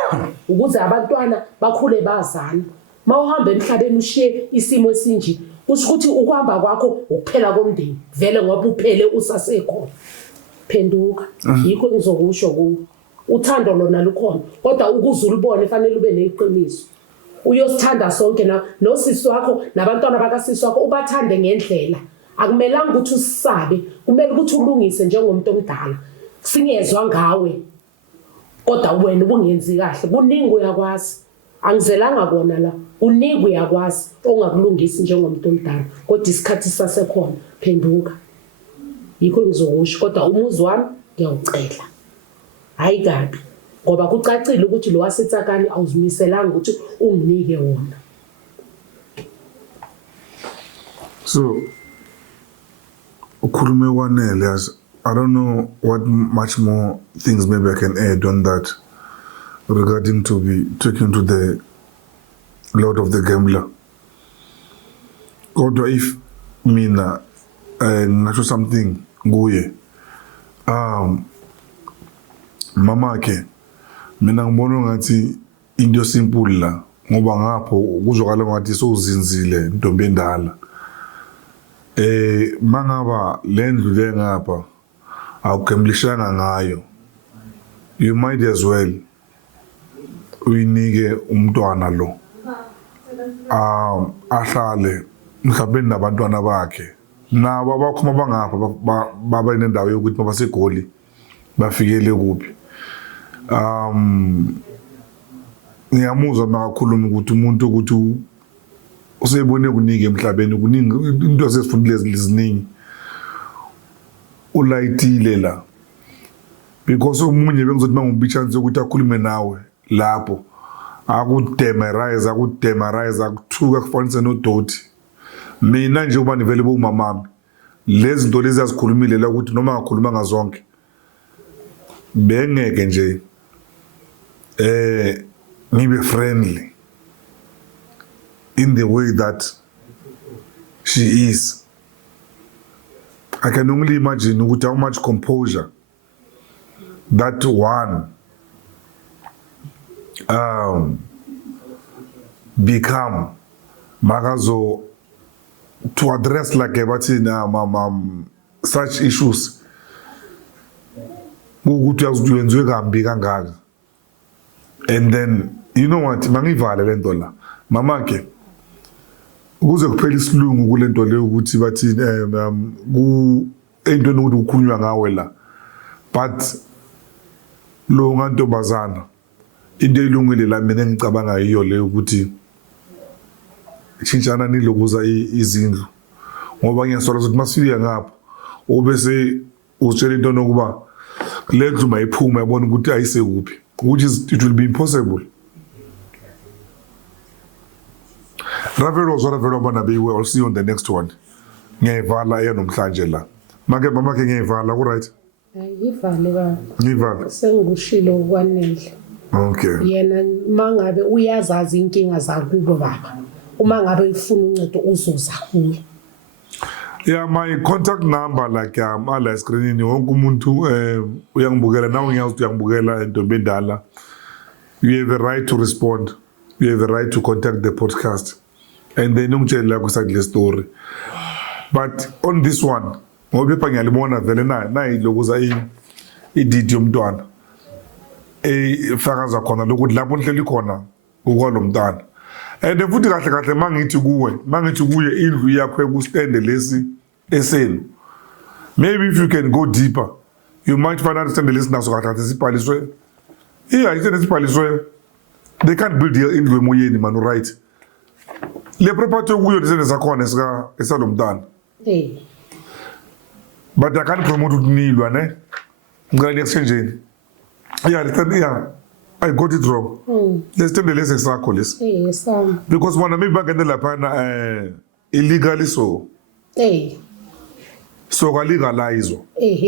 ukuze abantwana bakhule bazana mawuhamba emhlabeni ushiye isimo esinje kusho ukuthi ukuhamba kwakho ukuphela komndeni vele ngoba uphele usasekhona phenduka yikho ngizokusho kuwe uthando lona lukhona kodwa ukuze ulibone fanele ube neqiniso uyosithanda sonke nosisi wakho nabantwana bakasisi wakho ubathande ngendlela akumelanga ukuthi usisabe kumele ukuthi ulungise njengomuntu omdala singezwa ngawe kodwa wena ubungenzi kahle kuningi uyakwazi angizelanga kona la uningi uyakwazi ongakulungisi njengomuntu omdala kodwa isikhathi sisasekhona phenduka yikho ngizokusho kodwa umuzi wami ngiyawucela hayi kabi ngoba kucacile ukuthi lo wasetsakani awuzimiselanga ukuthi unginike wona. So ukhulume kwanele as I don't know what much more things maybe I can add on that regarding to be taken to the Lord of the Gambler. Kodwa if mina ngasho something nguye mama ke mina ngibona ngathi into simple la ngoba ngapho kuzokala ngathi sozinzile intombi endala mangaba lendlu le ngapha awugemblishanga ngayo you might as well uyinike umntwana lo ahlale mhlawumbe nabantwana bakhe nabo abakhoma bangapha baba inendawo yokuthi babasegoli bafikele kuphi ngiyamuzwa makakhuluma ukuthi umuntu ukuthi usebone kunike emhlabeni kuningi into esifundile eziningi ulayitile la because omunye bengizothi mangubichansi ukuthi akhulume nawe lapho akudemerize akuthuka kufanise nodoti mina nje uba nivele bomamami lezi zinto lezi azikhulumile la ukuthi noma ngakhuluma ngazonke bengeke nje ngibe friendly in the way that she is. I can only imagine with how much composure that one become magazo to address like such issues. And then you know what mangivale lento la mama ke ukuze kuphela isilungu kulento le ukuthi bathi ku into nokuthi ukukhulunywa ngawe la but lo ngantombazana into elungile la mina ngicabanga yiyo le ukuthi chintshana nilokuza izindlu ngoba ngiyasola ukuthi masifika ngapha obese utshela into nokuba le ndlu mayiphuma yabona ukuthi ayisekuphi, which is it will be impossible. Ravelo Ravelo Banabi, we will see you on the next one. Ngevala enomhlanje la. Make ngevala ku right? Yivale ba. Ngivala. Sengikushilo kwanele. Okay. Yena mangabe uyazazi inkinga zakubo baba. Uma ngabe ufuna uncedo uzuza kuye. Yeah, my contact number like ala screen ni wonke umuntu uyangibukela nawe ngiyazi uyangibukela entombi endala. You have the right to respond. You have the right to contact the podcast. And then ungitshela kusakule story. But on this one, ngoba phela ngiyalibona vele nayi lokuza ididi yomntwana. Fakaza khona lokuthi lapho nhleli khona ukwalomntwana. And futhi kahle mangithi kuye indlu yakho ekustande lesi esenu. Maybe if you can go deeper, you might find understand lesi naso kahle sipaliswe. Yeah, isn't sipaliswe. They can't build indlu emoyeni man, right? Le property kuyo disene sakhona esalomntwana. But I can't promote nilwa ne. Ngani exchange. Yeah, I got it wrong. Let's tell the less sakho lesi. Yes, Because when I make back in lapha illegally so. So legalized.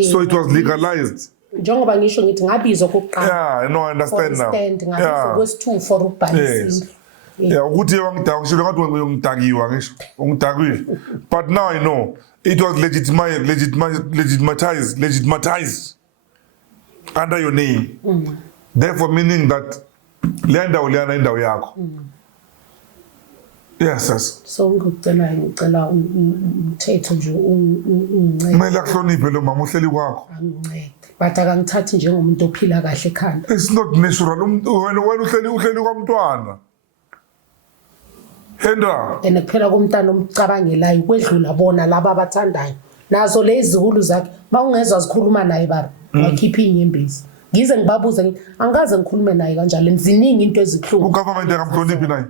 So it was legalized. Njengoba ngisho ngithi ngabizwa kokuqala. Yeah, no, I understand now. Yeah. Kwesi2 for ukubhaliswa. Yeah, ukuthi wangidaka ngishilo ngathi ungidakiwa ngisho. Ungidakiwe. But now I know it was legitimized under your name. Therefore meaning that le ndawo leyana indawo yakho. Yes. So ngicela umthetho nje ungincede. Kumele akuhloniphe lo mama uhleli kwakho. Angincede. But akangithathi njengomuntu ophila kahle ekhanda. It's not natural. Wena uhleli kwamntwana. Hendra. Kuphela komntana omcabangelayo kwedlula bona laba abathandayo. Nazo lezi zikulu zakhe mawungezwa zikhuluma naye baba. Wakhipha inyembezi. Ngize ngibabuza ngithi angaze ngikhulume naye kanjalo ziningi into ezikhlungu. Ugovernment akamhloniphi naye.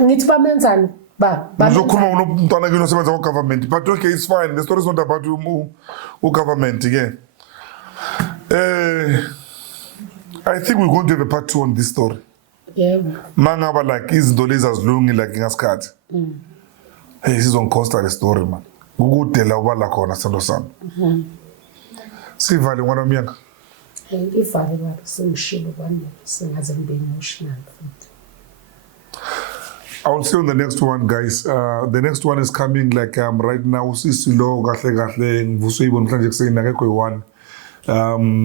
Ngithi bamenzani ba? Uzokhuluma unomntwana kini osebenza government. But okay, it's fine. The story is not about government again. I think we're going to have a part 2 on this story. Yeah. Mangaba like izinto lezi azilungi like ngasikhathi. Hey, sizongicosta le story man. Ukudela ubala khona sendo sami. Sivale ngwana miyanga. Ivale baba sengishilo kwani singaze ngibe emotional. I will see you on the next one, guys. The next one is coming like right now. Sisilo kahle ngivuswe ibona mhlanje kuseni akekho yi1.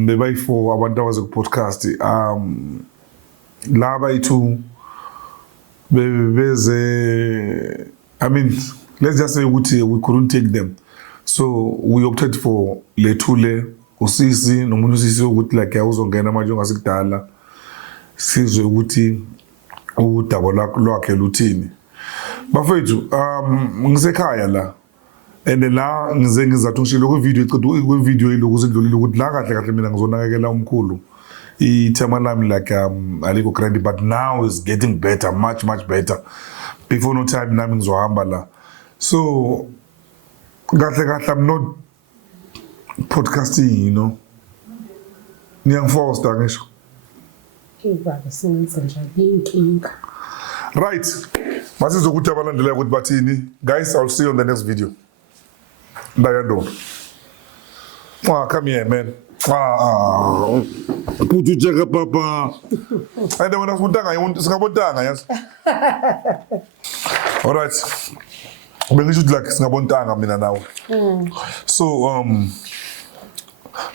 Maybe for abantu abaze ku podcast. Laba itu beze. I mean, let's just say we couldn't take them. So we opted for Lethule, usisi nomuntu usisi ukuthi like awuzongena manje ngasikudala. Sizwe ukuthi udaba lwakhe luthini. Bafethu ngisekhaya la and la ngize ngizathi ngishilo ku video ilokuze ndlulile ukuthi la kahle mina ngizonakekela umkhulu ithema lami like aliko grandi but now is getting better, much better. Before no time nami ngizohamba la. So kahle I'm not podcasting, you know. Niyangforce ngisho. Right. Masizokuthi abalandelayo ukuthi bathini. Guys, I'll see you on the next video. Ndayando. Come here, man. Putu jaga papa. Ayda wena futanga singabotanga yazi. All right. Bengisho like singabontanga mina nawe. So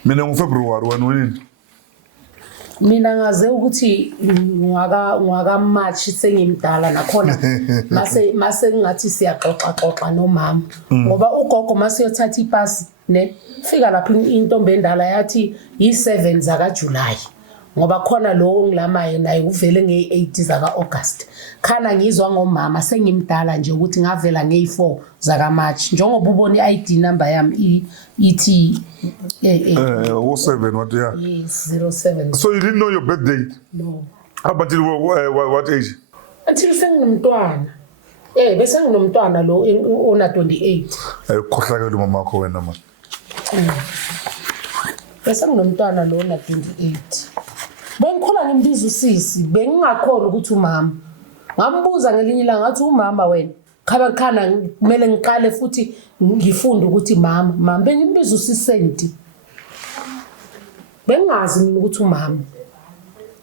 mina ngoFebruary wena mina ngaze ukuthi ngwaka March sengimdala nakhona mase ngathi siyaxoxa nomama ngoba ugogo mase yothatha ipasi ne fika lapho intombi endala yathi yi7 zaka July ngoba khona lo ngilamayo naye uvele nge8 zaka August khana ngizwa ngomama sengimdala nje ukuthi ngavela nge4 zaka March njengoba ubona iID number yami ithi 07 what yeah yes 07. So you didn't know your birth date? No. Up until what age? Until senginomntwana. Bese nginomntwana lo ona 28. Ayikhohlakela mama wakho wena man. bese nginomntwana lo na 28 bengikhula ngimbiza usisi bengingakhona ukuthi umama ngambuza ngelinye ilanga ngathi umama wena khana kumele ngiqale futhi ngifunde ukuthi mama bengimbiza usisenti bengazi mina ukuthi umama.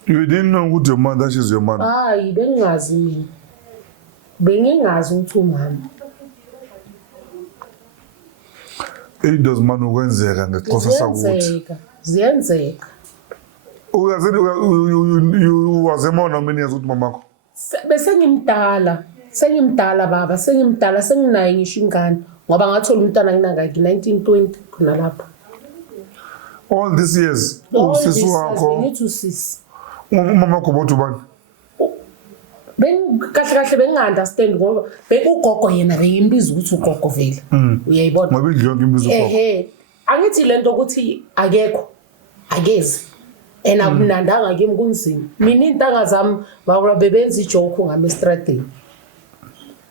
You didn't know what your mother, she's your mother. Hayi bengazi mina. Bengingazi ukuthi umama. Izinto zimana ukwenzeka ngexhosa sakuthi. Ziyenzeka. Wazemona mini yazi ukuthi mamakho. Bese ngimdala baba, senginayo ngisho ingane ngoba ngathola umntwana nginangaki 1920 khona lapha. All these years usisi wakho. Ngithi usisi. Umama wakho bothi ubani? Kahle bengi-understand ngoba ugogo yena beyimbiza ukuthi ugogo vele. Uyayibona? Ngoba idli yonke imbizo ugogo. Angithi lento ukuthi akekho akezi akumnandanga kimi kunzima. Mina intanga zami bebenza ijoke ngami estradini.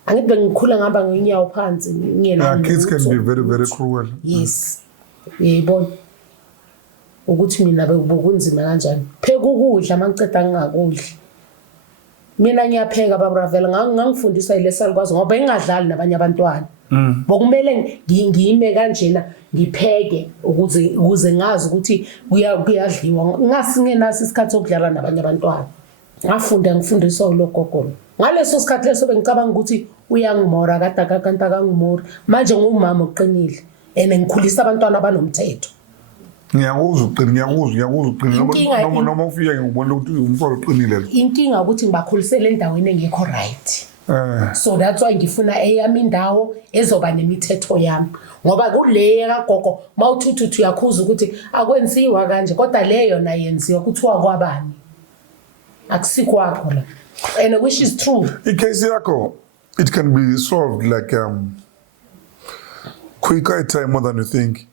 Angithi bengikhula ngihamba ngenyawo phansi ngiyena. Kids can be very very cruel. Yes. Uyayibona? Ukuthi mina bekunzima kanjani. Pheka ukudla mangiceda ngingakudli. Mina ngiyapheka baba vele ngangifundisa ilesalikwazi ngoba engadlali nabanye abantwana. Bokumele ngiyime kanjena ngipheke ukuze ngazi ukuthi kuyadliwa ngasingenasi isikhathi sokudlala nabanye abantwana. Ngifundiswa ulogogo. Ngaleso sikhathi leso bengicabanga ukuthi uyangimora kade akangimori. Manje ngumama oqinile ngikhulisa abantwana abanomthetho. Ngiyakuzwa uqinile noma ufika ngibona ukuthi umfana uqinile. Inkinga ukuthi ngibakhulisele endaweni engekho right. So that's why ngifuna eyami indawo ezoba nemithetho yami ngoba kule kagogo mawuthuthu uyakhuza ukuthi akwenziwa kanje kodwa leyo na yenziwa kuthiwa kwabani akusikwakho la and which is true. Icase yakho it can be solved like quicker at time more than you think.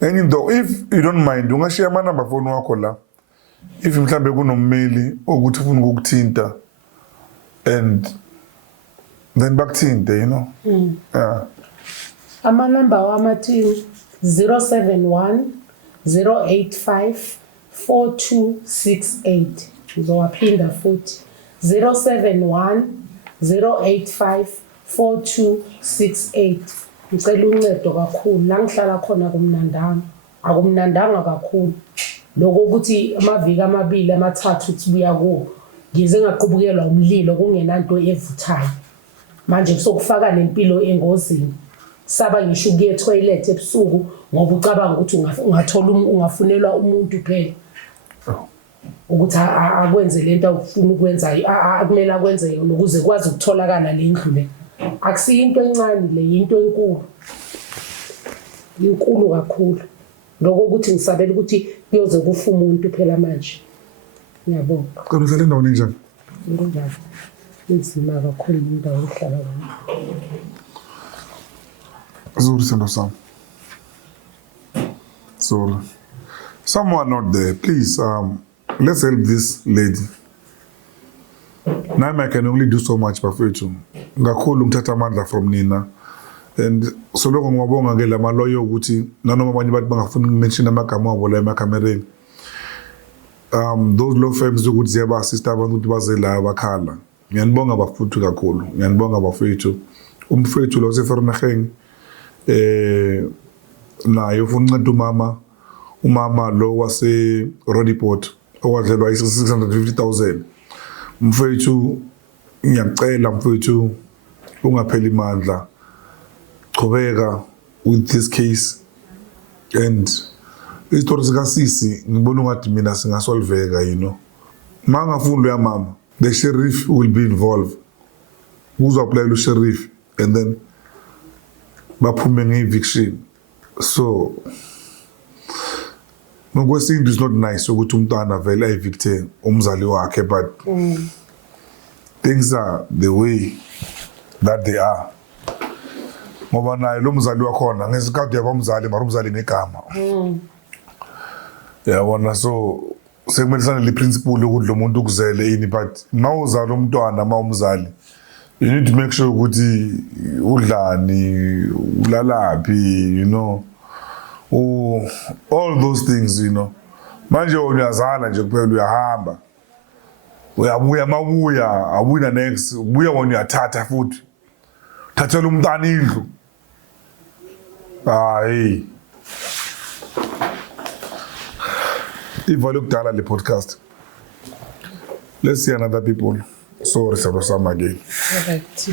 And though if you don't mind ungashare ama number phone wakho la if mhlambe kunommeli ukuthi ufuna ukukuthinta and then bakuthinte you know. Ama number wamathi 071 085 4268 ngizowaphinda futhi 071 085 4268. Ngicela uncedo kakhulu la ngihlala khona akumnandanga kakhulu lokho ukuthi amaviki amabili amathathu sibuya kuwo ngize ngaqubukelwa umlilo kungenanto evuthayo manje kusokufaka nempilo engozini saba ngisho ukuye toilet ebusuku ngoba ucabanga ukuthi ungathola ungafunelwa umuntu phela ukuthi akwenze lento ufuna ukwenza akumele akwenze ukuze kwazi ukutholakala le ndlu le. Akusiyinto encane le into inkulu kakhulu lokho ukuthi ngisabela ukuthi kuyoze kufa umuntu phela manje. Ngiyabonga. Kodwa uhlala endaweni enjani? Ngiyabonga. Inzima kakhulu indawo ohlala kuyo. Zuri sendo sam. So someone out there, please let's help this lady. Now I can only do so much bafethu. Ngakhulu ngithatha amandla from nina. And so lokho ngiyabonga ke lama lawyer ukuthi nanoma abanye bathi bangafuni ukumention amagama abo la emacamereni. Those law firms ukuthi ziyaba assist abantu ukuthi baze la bakhala. Ngiyanibonga bafuthu kakhulu. Ngiyanibonga bafethu. Umfethu lo seFerneging naye ufuna unceda umama lo wase Rodiport owadlelwa i650,000. Mfethu ngiyacela mfethu ungapheli imandla. Qhubeka with this case and isitori sikasisi ngibona ungathi mina singasolveka you know. Mangafuni lo mama the sheriff will be involved. Uzoapply lo sheriff and then baphume nge-eviction. So ngokwesintu is not nice ukuthi umntwana vele evicte umzali wakhe but things are the way that they are. Ngoba naye lo mzali wakhona ngesikhathi yabamzali mara umzali negama. Yabona so sekumelisana le principle ukuthi lo muntu ukuzele ini but mawuzala umntwana mawumzali you need to make sure ukuthi udlani ulalaphi you know all those things, you know. Manje uyazala nje kuphela uyahamba. Uyabuya mabuya, abuya next, ubuya wona uyathatha futhi. Thathela umntana indlu. Hayi. Ivale kudala le podcast. Let's see another people. Sorry, Sabasama again. Correct.